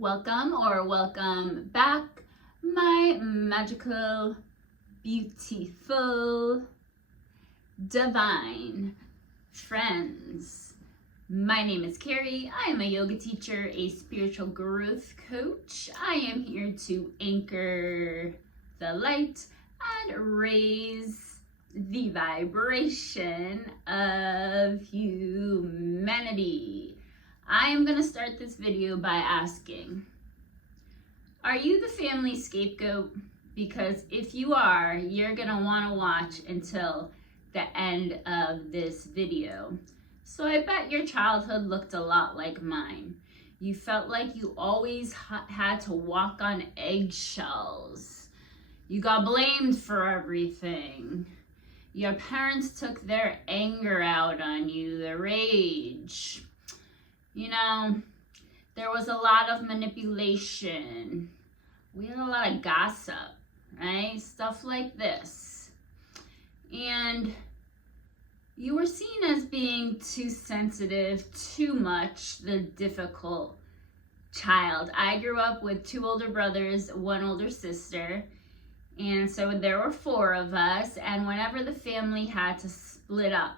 Welcome or welcome back, my magical, beautiful, divine friends. My name is Carrie. I am a yoga teacher, a spiritual growth coach. I am here to anchor the light and raise the vibration of humanity. I am going to start this video by asking, are you the family scapegoat? Because if you are, you're going to want to watch until the end of this video. So I bet your childhood looked a lot like mine. You felt like you always had to walk on eggshells. You got blamed for everything. Your parents took their anger out on you, the rage. You know, there was a lot of manipulation. We had a lot of gossip, right? Stuff like this. And you were seen as being too sensitive, too much, the difficult child. I grew up with 2 older brothers, 1 older sister. And so there were 4 of us. And whenever the family had to split up,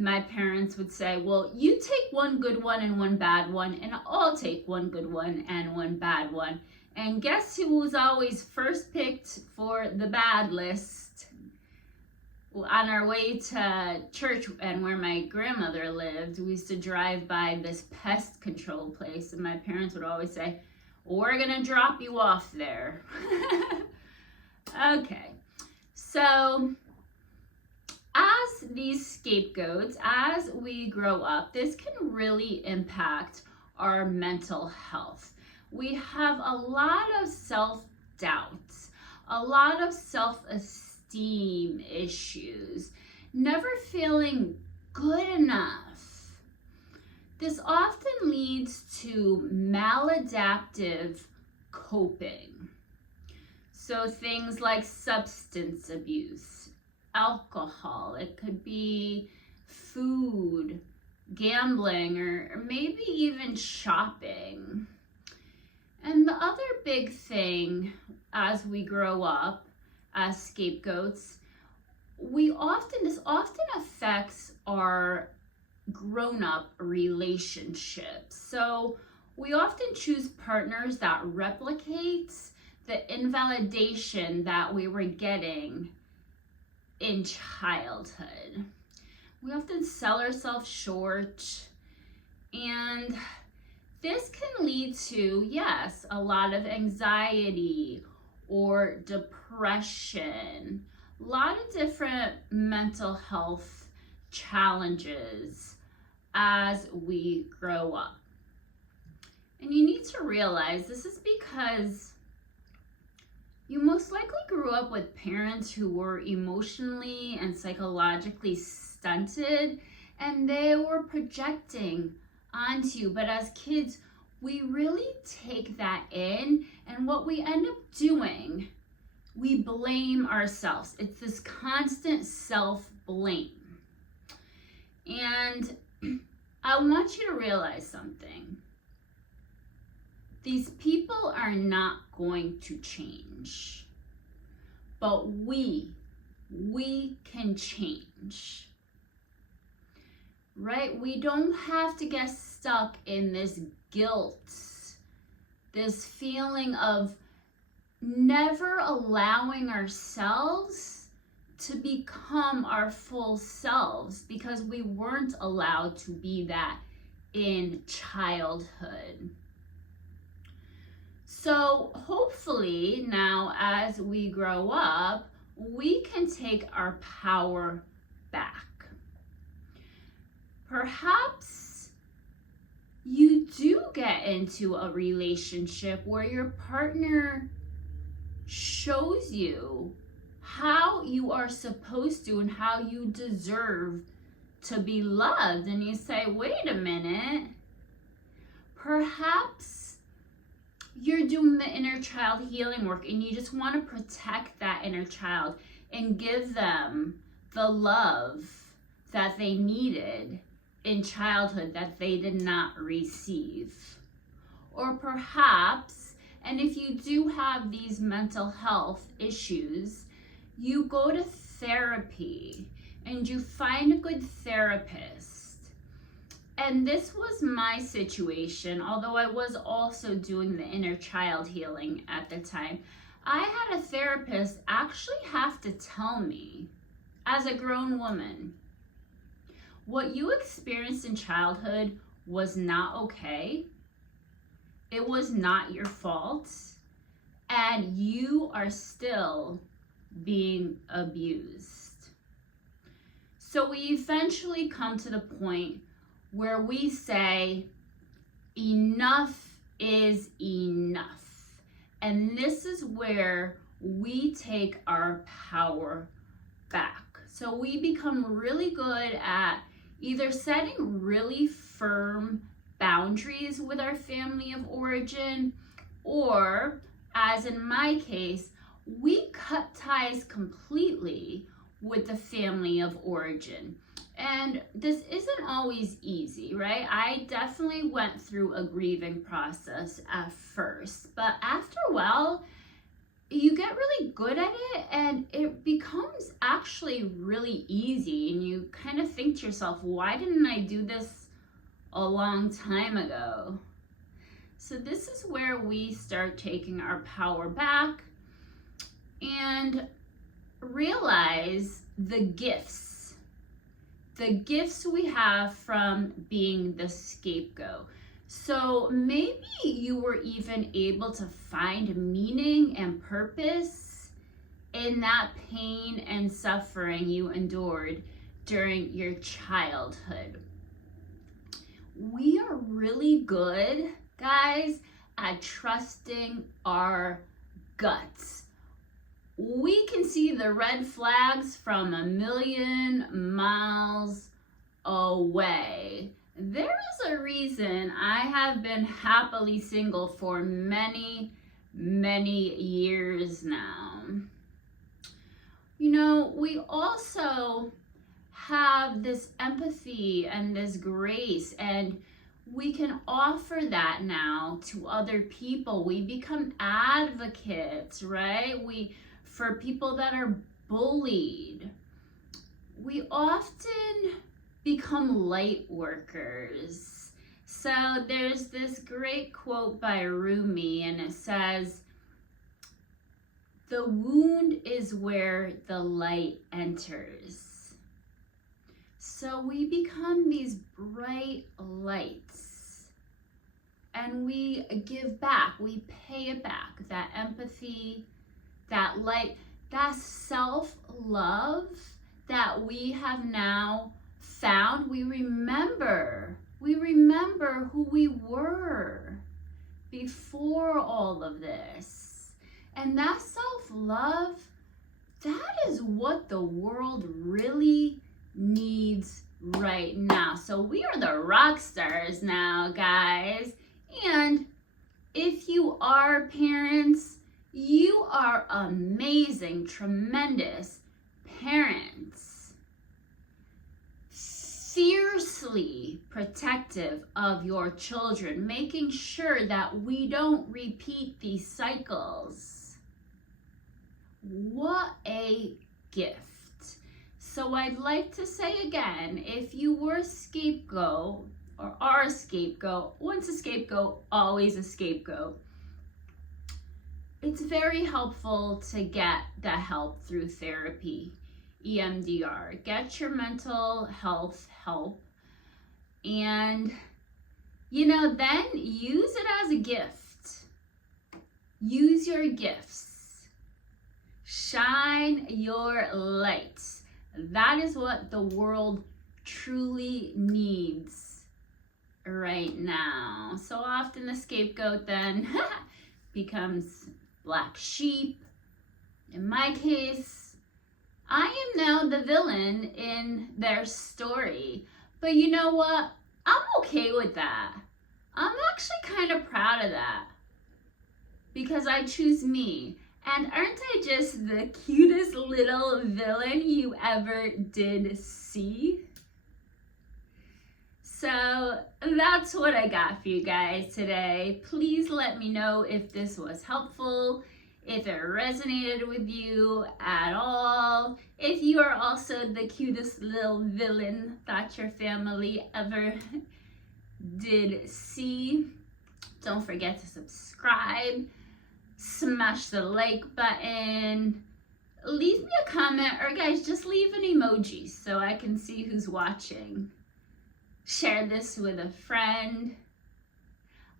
my parents would say, well, you take 1 good one and 1 bad one, and I'll take 1 good one and 1 bad one. And guess who was always first picked for the bad list? On our way to church and where my grandmother lived, we used to drive by this pest control place, and my parents would always say, we're gonna drop you off there. Okay, so as these scapegoats, as we grow up, this can really impact our mental health. We have a lot of self-doubt, a lot of self-esteem issues, never feeling good enough. This often leads to maladaptive coping. So things like substance abuse, alcohol, it could be food, gambling, or maybe even shopping. And the other big thing as we grow up as scapegoats, this often affects our grown-up relationships. So we often choose partners that replicate the invalidation that we were getting in childhood. We often sell ourselves short, and this can lead to, yes, a lot of anxiety or depression, a lot of different mental health challenges as we grow up. And you need to realize this is because you most likely grew up with parents who were emotionally and psychologically stunted, and they were projecting onto you. But as kids, we really take that in, and what we end up doing, we blame ourselves. It's this constant self-blame. And I want you to realize something. These people are not going to change, but we can change, right? We don't have to get stuck in this guilt, this feeling of never allowing ourselves to become our full selves because we weren't allowed to be that in childhood. So hopefully now as we grow up, we can take our power back. Perhaps you do get into a relationship where your partner shows you how you are supposed to and how you deserve to be loved. And you say, wait a minute, perhaps you're doing the inner child healing work and you just want to protect that inner child and give them the love that they needed in childhood that they did not receive. Or perhaps, and if you do have these mental health issues, you go to therapy and you find a good therapist. And this was my situation, although I was also doing the inner child healing at the time. I had a therapist actually have to tell me, as a grown woman, what you experienced in childhood was not okay. It was not your fault. And you are still being abused. So we eventually come to the point where we say, enough is enough. And this is where we take our power back. So we become really good at either setting really firm boundaries with our family of origin, or, as in my case, we cut ties completely with the family of origin. And this isn't always easy, right? I definitely went through a grieving process at first, but after a while, you get really good at it and it becomes actually really easy. And you kind of think to yourself, why didn't I do this a long time ago? So this is where we start taking our power back and realize the gifts we have from being the scapegoat. So maybe you were even able to find meaning and purpose in that pain and suffering you endured during your childhood. We are really good, guys, at trusting our guts. We can see the red flags from a million miles away. There is a reason I have been happily single for many, many years now. You know, we also have this empathy and this grace, and we can offer that now to other people. We become advocates, right? For people that are bullied. We often become light workers. So there's this great quote by Rumi, and it says, "The wound is where the light enters." So we become these bright lights and we give back, we pay it back, that empathy, that light, that self-love that we have now found. We remember who we were before all of this. And that self-love, that is what the world really needs right now. So we are the rock stars now, guys. And if you are parents, you are amazing, tremendous parents. Fiercely protective of your children, making sure that we don't repeat these cycles. What a gift. So I'd like to say again, if you were a scapegoat or are a scapegoat, once a scapegoat, always a scapegoat, it's very helpful to get the help through therapy, EMDR. Get your mental health help, and then use it as a gift. Use your gifts. Shine your light. That is what the world truly needs right now. So often the scapegoat then becomes black sheep. In my case, I am now the villain in their story. But you know what? I'm okay with that. I'm actually kind of proud of that, because I choose me. And aren't I just the cutest little villain you ever did see? So that's what I got for you guys today. Please let me know if this was helpful, if it resonated with you at all, if you are also the cutest little villain that your family ever did see. Don't forget to subscribe, smash the like button, leave me a comment, or guys, just leave an emoji so I can see who's watching. Share this with a friend.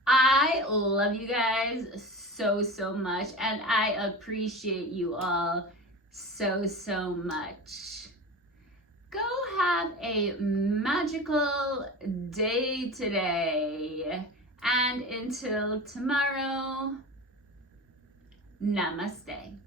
I love you guys so much, and I appreciate you all so much. Go have a magical day today, and until tomorrow, namaste.